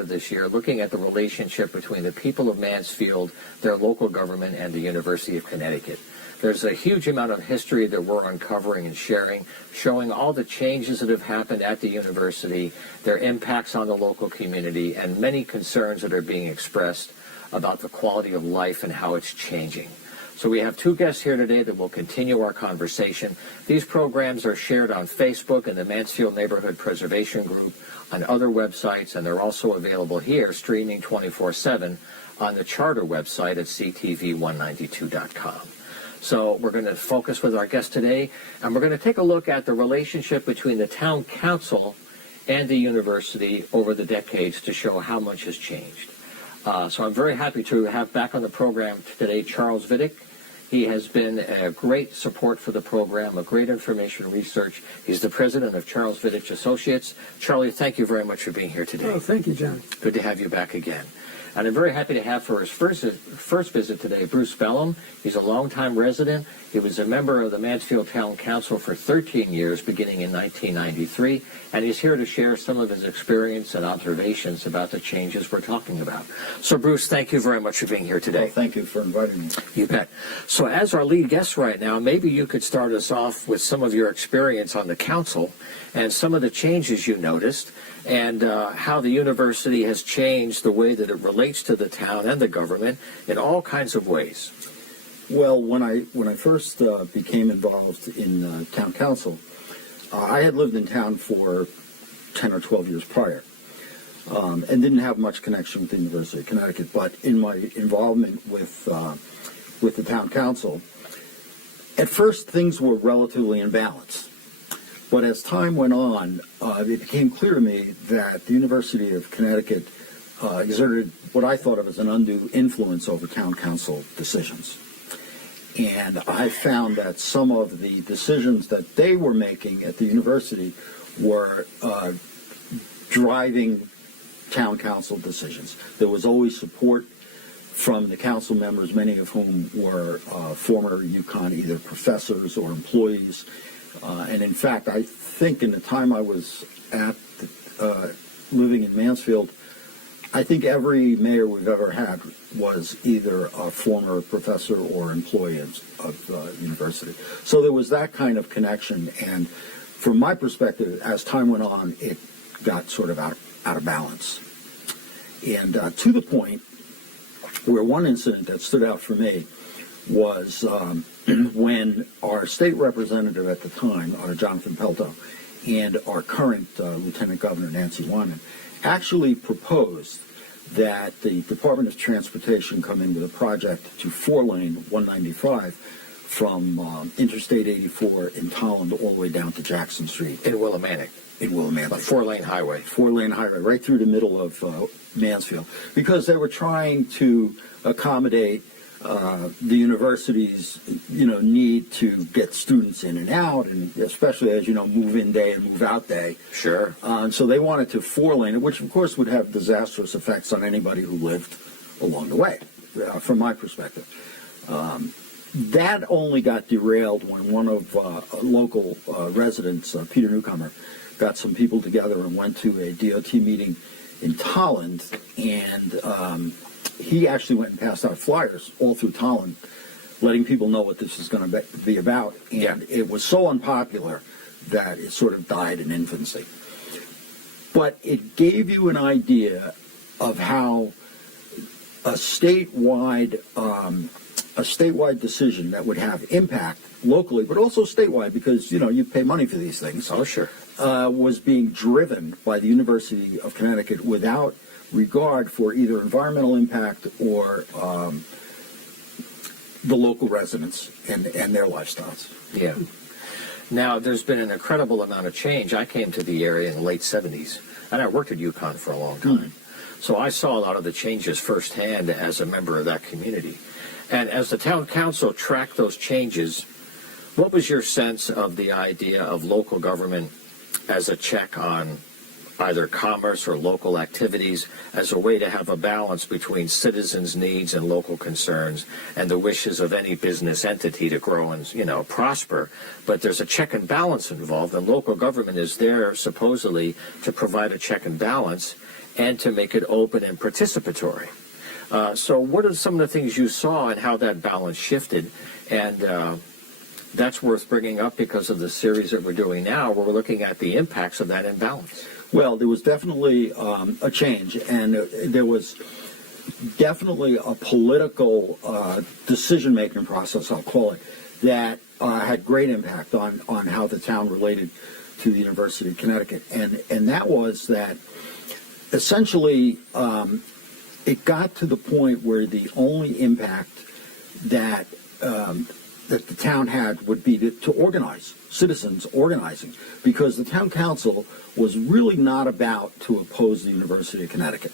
started this year looking at the relationship between the people of Mansfield, their local government, and the University of Connecticut. There's a huge amount of history that we're uncovering and sharing, showing all the changes that have happened at the university, their impacts on the local community, and many concerns that are being expressed about the quality of life and how it's changing. So we have two guests here today that will continue our conversation. These programs are shared on Facebook in the Mansfield Neighborhood Preservation Group, on other websites, and they're also available here streaming 24/7 on the charter website at ctv192.com. So we're going to focus with our guest today, and we're going to take a look at the relationship between the town council and the university over the decades to show how much has changed. So I'm very happy to have back on the program today Charles Vidic. He has been a great support for the program, a great information research. He's the president of Charles Vidic Associates. Charlie, thank you very much for being here today. Oh, thank you, John. Good to have you back again. And I'm very happy to have for his first visit today Bruce Bellum. He's a longtime resident. He was a member of the Mansfield Town Council for 13 years, beginning in 1993, and he's here to share some of his experience and observations about the changes we're talking about. So, Bruce, thank you very much for being here today. Well, thank you for inviting me. You bet. So, as our lead guest right now, maybe you could start us off with some of your experience on the council and some of the changes you noticed, and how the university has changed the way that it relates to the town and the government in all kinds of ways. Well, when I first became involved in town council, I had lived in town for 10 or 12 years prior, and didn't have much connection with the University of Connecticut. But in my involvement with the town council, at first things were relatively in balance. But as time went on, it became clear to me that the University of Connecticut exerted what I thought of as an undue influence over town council decisions. And I found that some of the decisions that they were making at the university were driving town council decisions. There was always support from the council members, many of whom were former UConn either professors or employees. And in fact, I think in the time I was living in Mansfield, I think every mayor we've ever had was either a former professor or employee of the university. So there was that kind of connection. And from my perspective, as time went on, it got sort of out of balance. And to the point where one incident that stood out for me was when our state representative at the time, Jonathan Pelto, and our current Lieutenant Governor, Nancy Wyman, actually proposed that the Department of Transportation come in with a project to four-lane 195 from Interstate 84 in Tolland all the way down to Jackson Street. In Willimantic. In Willimantic. A four-lane highway. Four-lane highway, right through the middle of Mansfield, because they were trying to accommodate the university's, need to get students in and out, and especially as move-in day and move-out day. Sure. So they wanted to four-lane it, which of course would have disastrous effects on anybody who lived along the way, from my perspective. That only got derailed when one of local residents, Peter Newcomer, got some people together and went to a DOT meeting in Tolland, and he actually went and passed out flyers all through Tolland, letting people know what this is going to be about. And It was so unpopular that it sort of died in infancy. But it gave you an idea of how a statewide decision that would have impact locally, but also statewide, because you pay money for these things. Oh, sure. Was being driven by the University of Connecticut without regard for either environmental impact or the local residents and their lifestyles. Yeah. Now, there's been an incredible amount of change. I came to the area in the late 70s, and I worked at UConn for a long time. So I saw a lot of the changes firsthand as a member of that community. And as the town council tracked those changes, what was your sense of the idea of local government as a check on either commerce or local activities, as a way to have a balance between citizens' needs and local concerns and the wishes of any business entity to grow and, prosper? But there's a check and balance involved, and local government is there supposedly to provide a check and balance. and to make it open and participatory. So what are some of the things you saw and how that balance shifted? And that's worth bringing up because of the series that we're doing now, where we're looking at the impacts of that imbalance. Well, there was definitely a change, and there was definitely a political decision-making process, I'll call it, that had great impact on how the town related to the University of Connecticut. And that was that essentially it got to the point where the only impact that that the town had would be to organize, citizens organizing, because the town council was really not about to oppose the University of Connecticut.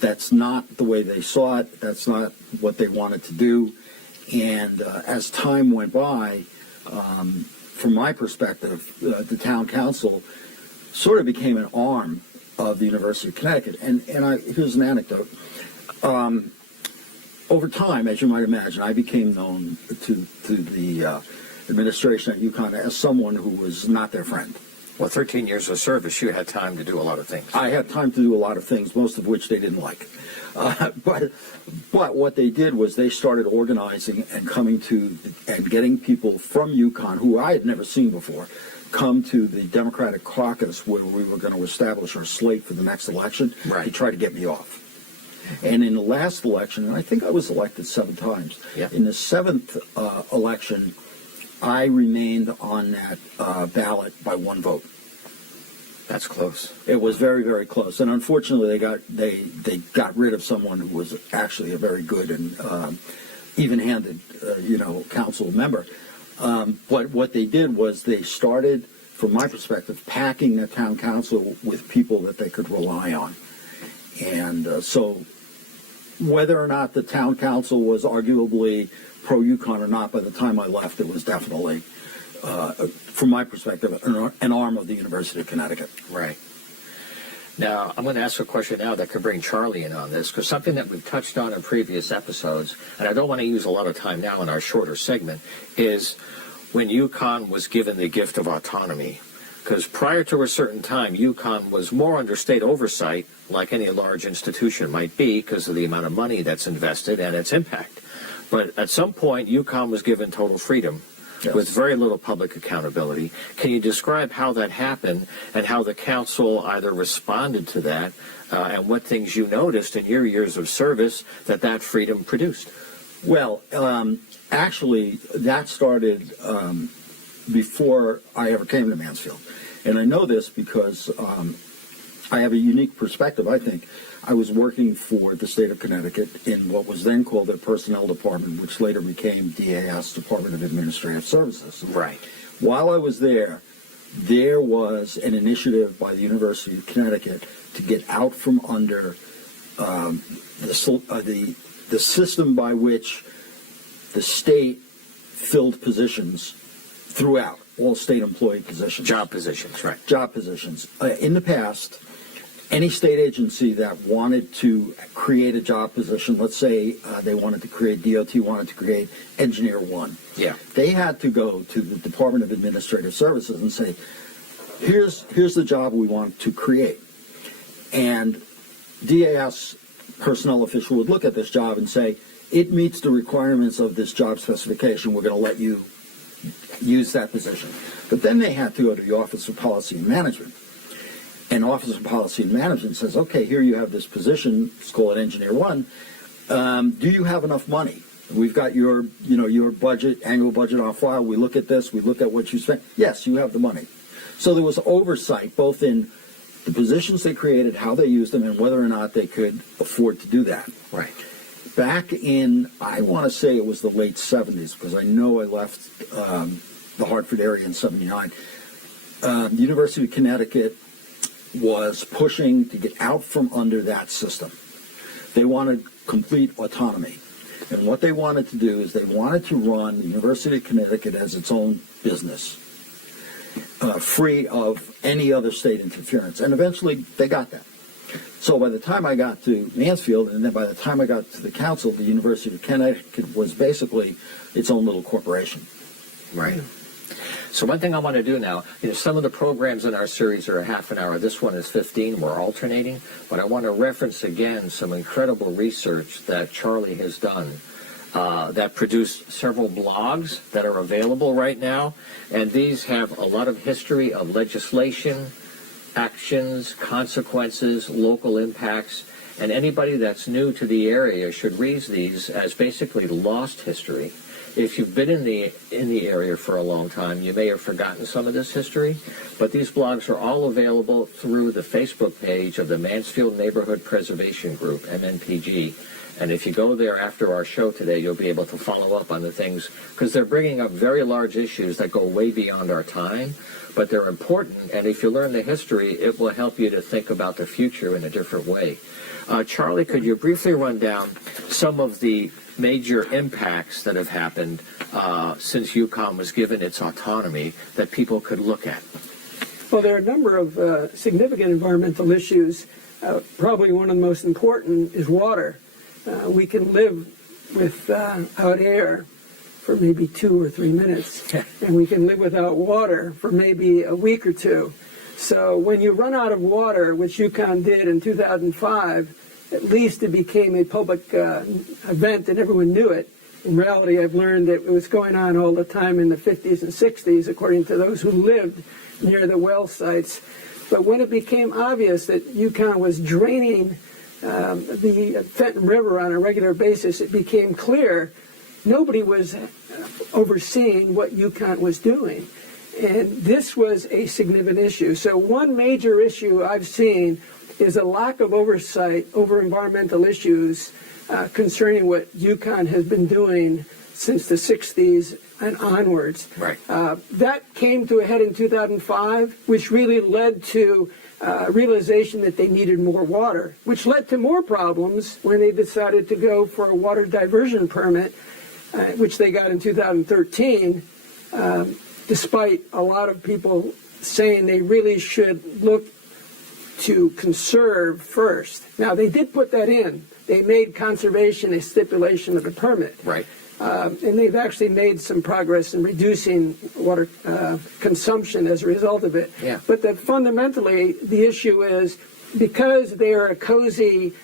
That's not the way they saw it. That's not what they wanted to do. And as time went by, from my perspective, the town council sort of became an arm of the University of Connecticut. And here's an anecdote. Over time, as you might imagine, I became known to the administration at UConn as someone who was not their friend. Well, 13 years of service, you had time to do a lot of things. I had time to do a lot of things, most of which they didn't like. But what they did was they started organizing and coming to and getting people from UConn, who I had never seen before, come to the Democratic caucus where we were going to establish our slate for the next election to try to get me off. And in the last election, and I think I was elected 7 times, in the 7th election, I remained on that ballot by 1 vote. That's close. It was very, very close, and unfortunately, they got rid of someone who was actually a very good and even-handed, council member. But what they did was they started, from my perspective, packing the town council with people that they could rely on, and so whether or not the town council was arguably pro-UConn or not, by the time I left, it was definitely, from my perspective, an arm of the University of Connecticut. Right. Now, I'm going to ask a question now that could bring Charlie in on this, because something that we've touched on in previous episodes, and I don't want to use a lot of time now in our shorter segment, is when UConn was given the gift of autonomy. Because prior to a certain time, UConn was more under state oversight, like any large institution might be, because of the amount of money that's invested and its impact. But at some point, UConn was given total freedom with very little public accountability. Can you describe how that happened and how the council either responded to that and what things you noticed in your years of service that freedom produced? Well, actually, that started before I ever came to Mansfield. And I know this because I have a unique perspective, I think. I was working for the state of Connecticut in what was then called the Personnel Department, which later became DAS, Department of Administrative Services. Right. While I was there was an initiative by the University of Connecticut to get out from under the system by which the state filled positions throughout, all state employee positions. Job positions, right. Job positions. In the past, any state agency that wanted to create a job position, let's say they wanted to create, DOT wanted to create Engineer 1. Yeah. They had to go to the Department of Administrative Services and say, here's the job we want to create. And DAS personnel official would look at this job and say, it meets the requirements of this job specification, we're going to let you use that position. But then they had to go to the Office of Policy and Management. And Office of Policy and Management says, okay, here you have this position, let's call it Engineer 1. Do you have enough money? We've got your budget, annual budget on file. We look at this, we look at what you spent. Yes, you have the money. So there was oversight both in the positions they created, how they used them, and whether or not they could afford to do that. Right. Back in, I want to say it was the late 70s, because I know I left the Hartford area in 79. The University of Connecticut was pushing to get out from under that system. They wanted complete autonomy. And what they wanted to do is they wanted to run the University of Connecticut as its own business, free of any other state interference. And eventually they got that. So by the time I got to Mansfield, and then by the time I got to the council, the University of Connecticut was basically its own little corporation. Right. So one thing I want to do now, some of the programs in our series are a half an hour. This one is 15. We're alternating. But I want to reference again some incredible research that Charlie has done that produced several blogs that are available right now. And these have a lot of history of legislation, actions, consequences, local impacts. And anybody that's new to the area should read these as basically lost history. If you've been in the area for a long time, you may have forgotten some of this history, but these blogs are all available through the Facebook page of the Mansfield Neighborhood Preservation Group, MNPG. And if you go there after our show today, you'll be able to follow up on the things, because they're bringing up very large issues that go way beyond our time, but they're important. And if you learn the history, it will help you to think about the future in a different way. Charlie, could you briefly run down some of the major impacts that have happened since Yukon was given its autonomy that people could look at? Well, there are a number of significant environmental issues. Probably one of the most important is water. We can live without air for maybe 2 or 3 minutes, and we can live without water for maybe a week or two. So when you run out of water, which Yukon did in 2005, at least it became a public event and everyone knew it. In reality, I've learned that it was going on all the time in the 50s and 60s, according to those who lived near the well sites. But when it became obvious that Yukon was draining the Fenton River on a regular basis, it became clear nobody was overseeing what Yukon was doing. And this was a significant issue. So one major issue I've seen is a lack of oversight over environmental issues concerning what Yukon has been doing since the 60s and onwards. Right. That came to a head in 2005, which really led to realization that they needed more water, which led to more problems when they decided to go for a water diversion permit, which they got in 2013, despite a lot of people saying they really should look to conserve first. Now, they did put that in. They made conservation a stipulation of the permit. Right. And they've actually made some progress in reducing water consumption as a result of it. Yeah. But fundamentally, the issue is because they are a cozy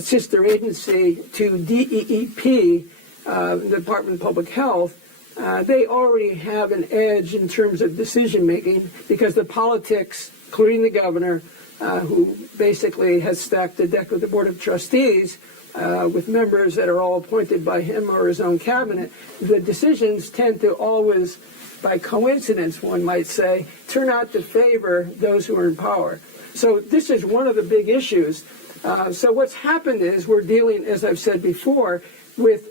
sister agency to DEEP, the Department of Public Health, they already have an edge in terms of decision making because the politics, including the governor, who basically has stacked the deck with the Board of Trustees with members that are all appointed by him or his own cabinet, the decisions tend to always, by coincidence, one might say, turn out to favor those who are in power. So this is one of the big issues. So what's happened is we're dealing, as I've said before, with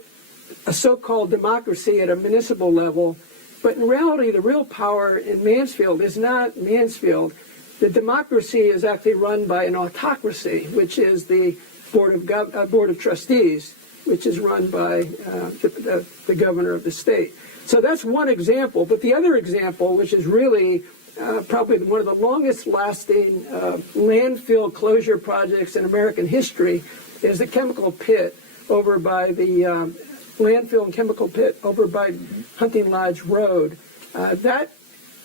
a so-called democracy at a municipal level, but in reality, the real power in Mansfield is not Mansfield. The democracy is actually run by an autocracy, which is the Board of Trustees, which is run by the governor of the state. So that's one example. But the other example, which is really probably one of the longest-lasting landfill closure projects in American history, is the chemical pit over by the landfill and chemical pit over by Hunting Lodge Road. That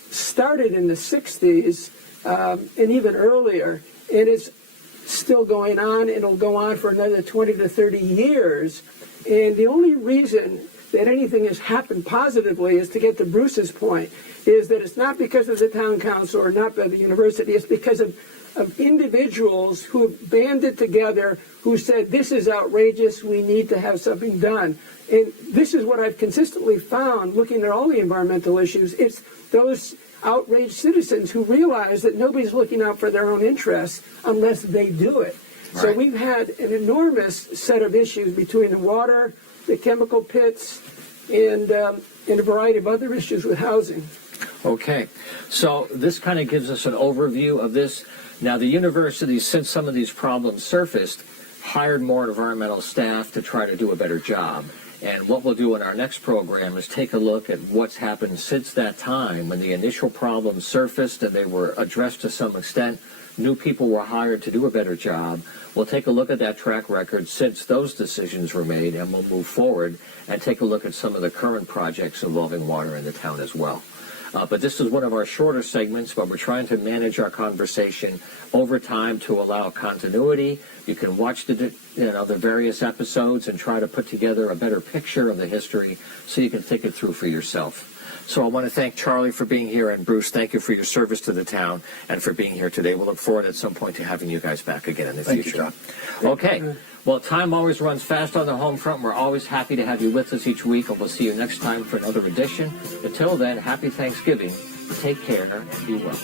started in the 60s. And even earlier, and it's still going on. It'll go on for another 20 to 30 years. And the only reason that anything has happened positively is, to get to Bruce's point, is that it's not because of the town council or not by the university. It's because of individuals who banded together, who said, this is outrageous, we need to have something done. And this is what I've consistently found, looking at all the environmental issues. It's those outraged citizens who realize that nobody's looking out for their own interests unless they do it. Right. So we've had an enormous set of issues between the water, the chemical pits, and a variety of other issues with housing. Okay, so this kind of gives us an overview of this. Now, the university, since some of these problems surfaced, hired more environmental staff to try to do a better job. And what we'll do in our next program is take a look at what's happened since that time when the initial problems surfaced and they were addressed to some extent. New people were hired to do a better job. We'll take a look at that track record since those decisions were made, and we'll move forward and take a look at some of the current projects involving water in the town as well. But this is one of our shorter segments where we're trying to manage our conversation over time to allow continuity. You can watch the various episodes and try to put together a better picture of the history so you can think it through for yourself. So I want to thank Charlie for being here, and Bruce, thank you for your service to the town and for being here today. We'll look forward at some point to having you guys back again in the Thank future. you, John. Okay. Well, time always runs fast on the home front. We're always happy to have you with us each week, and we'll see you next time for another edition. Until then, happy Thanksgiving. Take care and be well.